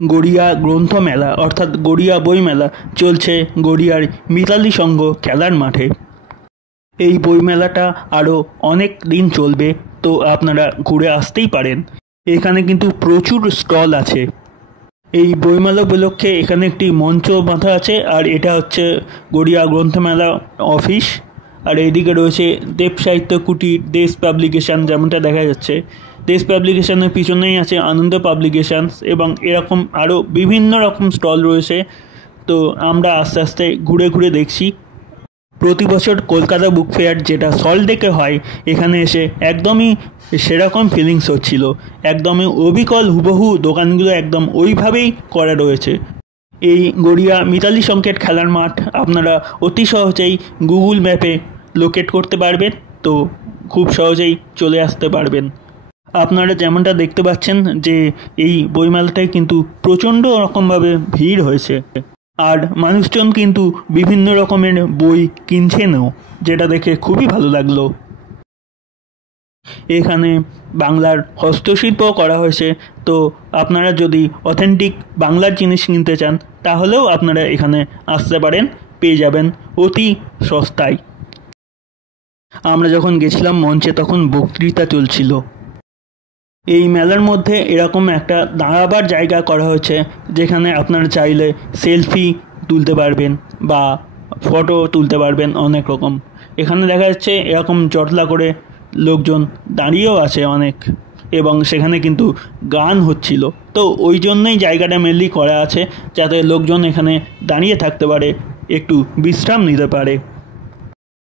গড়িয়া গ্রন্থমেলা অর্থাৎ গড়িয়া বইমেলা চলছে গড়িয়ার মিতালি সংঘ খেলার মাঠে। এই বইমেলাটা আরও অনেক দিন চলবে, তো আপনারা ঘুরে আসতেই পারেন। এখানে কিন্তু প্রচুর স্টল আছে। এই বইমেলা উপলক্ষে এখানে একটি মঞ্চ বাঁধা আছে, আর এটা হচ্ছে গড়িয়া গ্রন্থমেলা অফিস। আর এইদিকে রয়েছে দেব সাহিত্য কুটির, দেশ পাবলিকেশান, যেমনটা দেখা যাচ্ছে। দেশ পাবলিকেশানের পিছনেই আছে আনন্দ পাবলিকেশানস, এবং এরকম আরও বিভিন্ন রকম স্টল রয়েছে। তো আমরা আস্তে আস্তে ঘুরে ঘুরে দেখছি। প্রতি বছর কলকাতা বুক ফেয়ার যেটা সল্টলেকে হয়, এখানে এসে একদমই সেরকম ফিলিংস হচ্ছিল। একদমই অবিকল হুবহু দোকানগুলো একদম ওইভাবেই করা রয়েছে। এই গড়িয়া মিতালি সংকেত খেলার মাঠ আপনারা অতি সহজেই গুগল ম্যাপে লোকেট করতে পারবেন, তো খুব সহজেই চলে আসতে পারবেন। আপনারা যেমনটা দেখতে পাচ্ছেন যে এই বইমেলাটায় কিন্তু প্রচণ্ড রকমভাবে ভিড় হয়েছে, আর মানুষজন কিন্তু বিভিন্ন রকমের বই কিনছেনও, যেটা দেখে খুবই ভালো লাগলো। এখানে বাংলার হস্তশিল্প করা হয়েছে, তো আপনারা যদি অথেন্টিক বাংলার জিনিস কিনতে চান তাহলেও আপনারা এখানে আসতে পারেন, পেয়ে যাবেন অতি সস্তায়। আমরা যখন গেছিলাম মঞ্চে তখন বক্তৃতা চলছিল। এই মেলার মধ্যে এরকম একটা দাঁড়াবার জায়গা করা হয়েছে, যেখানে আপনারা চাইলে সেলফি তুলতে পারবেন বা ফটো তুলতে পারবেন অনেক রকম। এখানে দেখা যাচ্ছে এরকম জটলা করে লোকজন দাঁড়িয়েও আছে অনেক, এবং সেখানে কিন্তু গান হচ্ছিল। তো ওই জন্যই জায়গাটা মেনলি করা আছে, যাতে লোকজন এখানে দাঁড়িয়ে থাকতে পারে, একটু বিশ্রাম নিতে পারে।